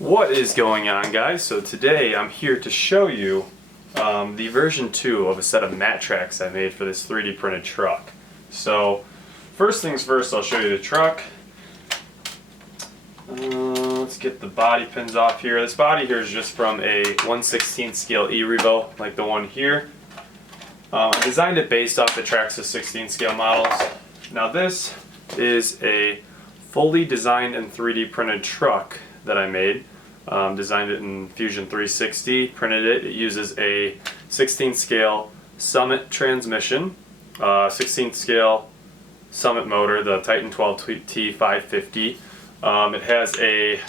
What is going on, guys? So today I'm here to show you the version 2 of a set of Mattracks I made for this 3D printed truck. So first things first, I'll show you the truck. Let's get the body pins off here. This body here is just from a 1/16 scale E-Revo, like the one here. I designed it based off the Traxxas 16 scale models. Now this is a fully designed and 3D printed truck that I made. Designed it in Fusion 360, printed it. It uses a 16 scale Summit transmission, 16 scale Summit motor, the Titan 12T 550. It has a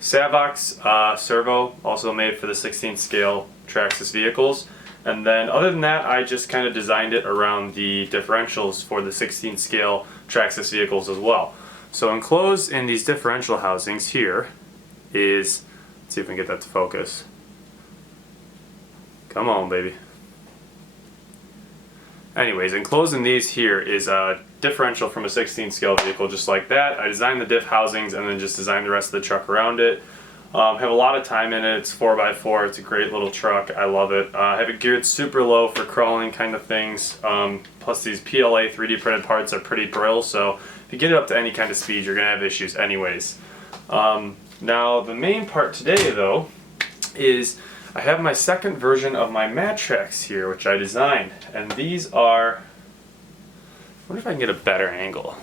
Savox servo, also made for the 16 scale Traxxas vehicles. And then other than that, I just kind of designed it around the differentials for the 16 scale Traxxas vehicles as well. So enclosed in these differential housings here is, let's see if we can get that to focus. Come on, baby. Anyways, enclosed in these here is a differential from a 16 scale vehicle, just like that. I designed the diff housings and then just designed the rest of the truck around it. Have a lot of time in it. It's 4x4. It's a great little truck. I love it. I have it geared super low for crawling kind of things. Plus these PLA 3D printed parts are pretty brittle, so if you get it up to any kind of speed, you're going to have issues anyways. Now the main part today though is I have my second version of my Mattracks here, which I designed, and these are, I wonder if I can get a better angle.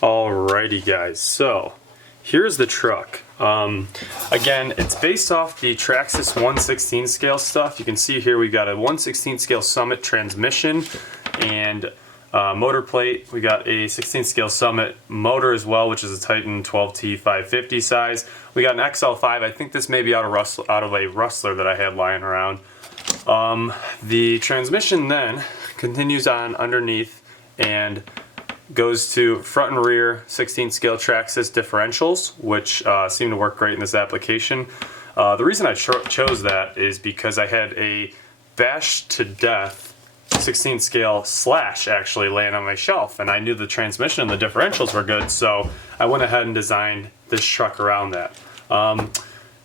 Alrighty guys, so here's the truck. Again, it's based off the Traxxas 1/16 scale stuff. You can see here we've got a 1/16 scale Summit transmission and motor plate. We got a 16 scale Summit motor as well, which is a Titan 12T 550 size. We got an XL5. I think this may be out of a Rustler that I had lying around. The transmission then continues on underneath and goes to front and rear 16 scale Traxxas differentials, which seem to work great in this application. The reason I chose that is because I had a bashed to death 16 scale Slash actually laying on my shelf, and I knew the transmission and the differentials were good, so I went ahead and designed this truck around that.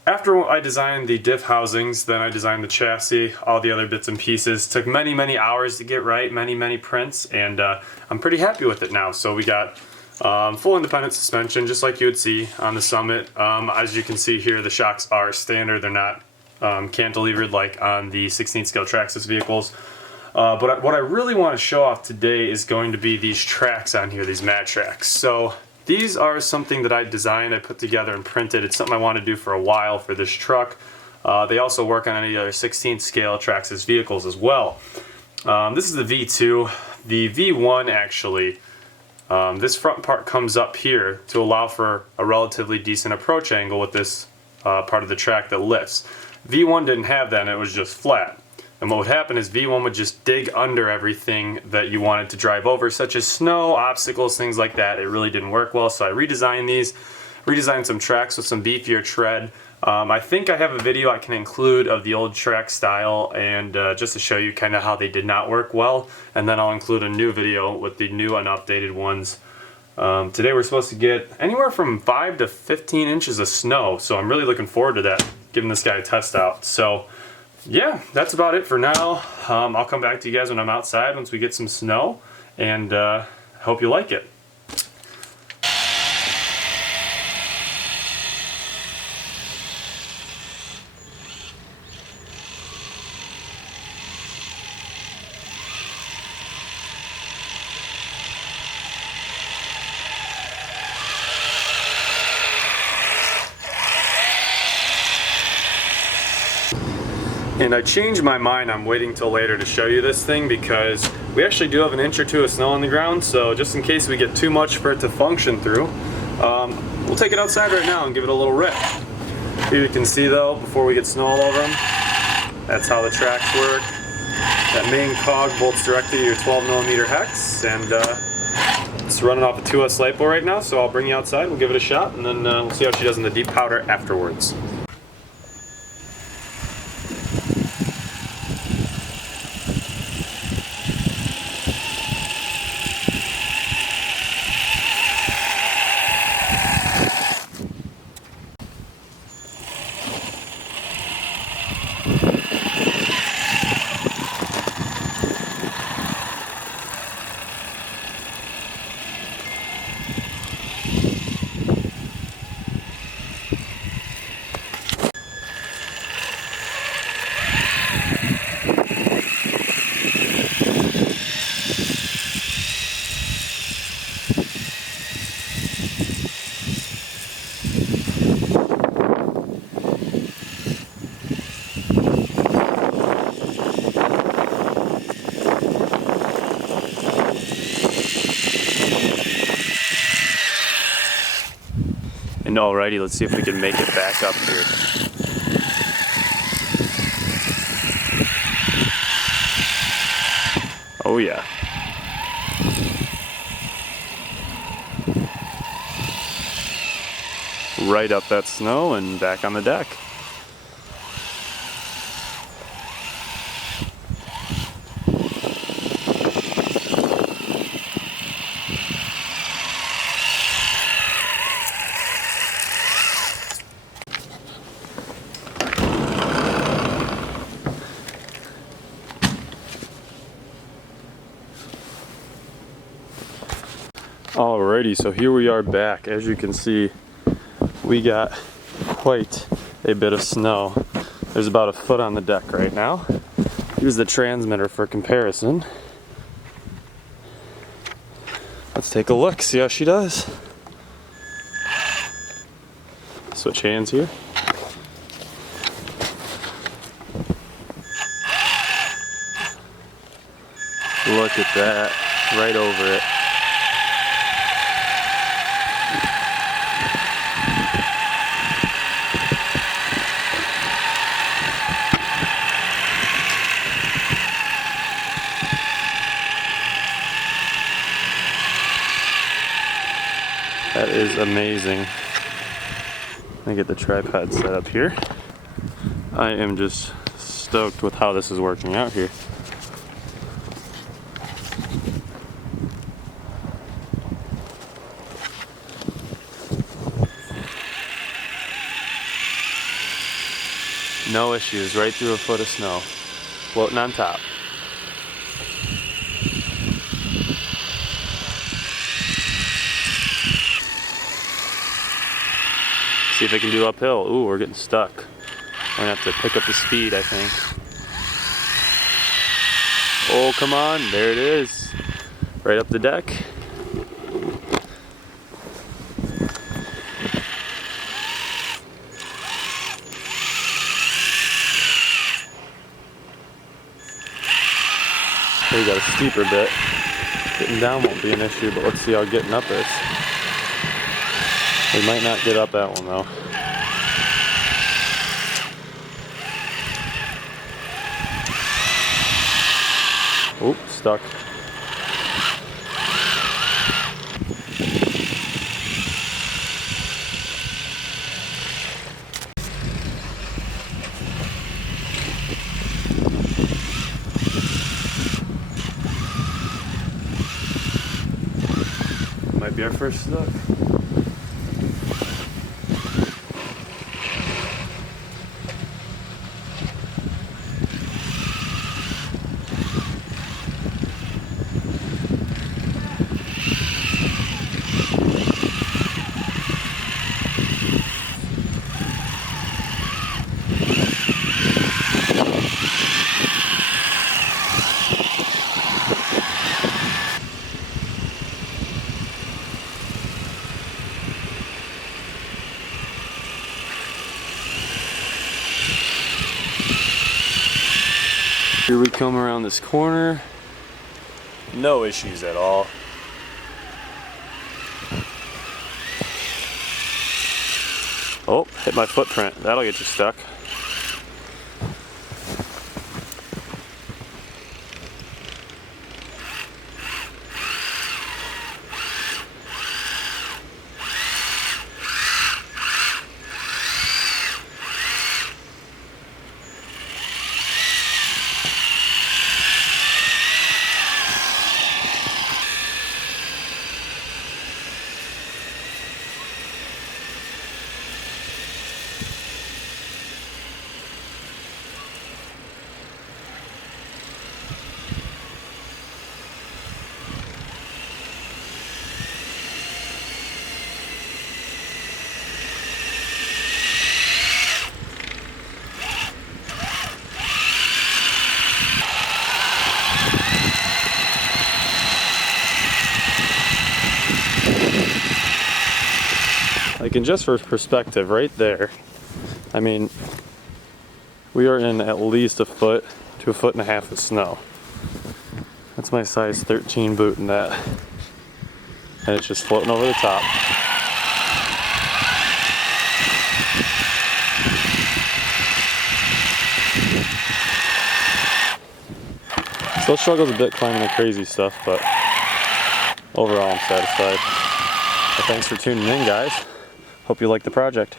After I designed the diff housings, then I designed the chassis, all the other bits and pieces. Took many hours to get right, many prints, and I'm pretty happy with it now. So we got full independent suspension, just like you would see on the Summit. As you can see here, the shocks are standard. They're not cantilevered like on the 16 scale Traxxas vehicles. But what I really want to show off today is going to be these tracks on here, these Mattracks. So these are something that I designed, I put together and printed. It's something I want to do for a while for this truck. They also work on any other 16 scale Traxxas vehicles as well. This is the V2. The V1 actually, this front part comes up here to allow for a relatively decent approach angle with this part of the track that lifts. V1 didn't have that, and it was just flat. And what would happen is V1 would just dig under everything that you wanted to drive over, such as snow, obstacles, things like that. It really didn't work well, so I redesigned these, redesigned some tracks with some beefier tread. I think I have a video I can include of the old track style, and just to show you kind of how they did not work well, and then I'll include a new video with the new and updated ones. Today we're supposed to get anywhere from 5 to 15 inches of snow, so I'm really looking forward to that, giving this guy a test out. So yeah, that's about it for now. I'll come back to you guys when I'm outside once we get some snow, and hope you like it. And I changed my mind. I'm waiting till later to show you this thing because we actually do have an inch or two of snow on the ground, so just in case we get too much for it to function through, we'll take it outside right now and give it a little rip. Here you can see though, before we get snow all over them, that's how the tracks work. That main cog bolts directly to your 12mm hex, and it's running off a 2S LiPo right now, so I'll bring you outside, we'll give it a shot, and then we'll see how she does in the deep powder afterwards. And alrighty, let's see if we can make it back up here. Oh yeah. Right up that snow and back on the deck. Alrighty, so here we are back. As you can see, we got quite a bit of snow. There's about a foot on the deck right now. Here's the transmitter for comparison. Let's take a look, see how she does. Switch hands here. Look at that, right over it. That is amazing. Let me get the tripod set up here. I am just stoked with how this is working out here. No issues, right through a foot of snow, floating on top. See if I can do uphill. Ooh, we're getting stuck. I'm gonna have to pick up the speed, I think. Oh, come on, there it is. Right up the deck. We got a steeper bit. Getting down won't be an issue, but let's see how getting up is. We might not get up that one though. Oop, stuck. Might be our first stuck. Here we come around this corner. No issues at all. Oh, hit my footprint. That'll get you stuck. Like, and just for perspective, right there, I mean, we are in at least a foot to a foot and a half of snow. That's my size 13 boot in that. And it's just floating over the top. Still struggles a bit climbing the crazy stuff, but overall I'm satisfied. Well, thanks for tuning in, guys. Hope you like the project.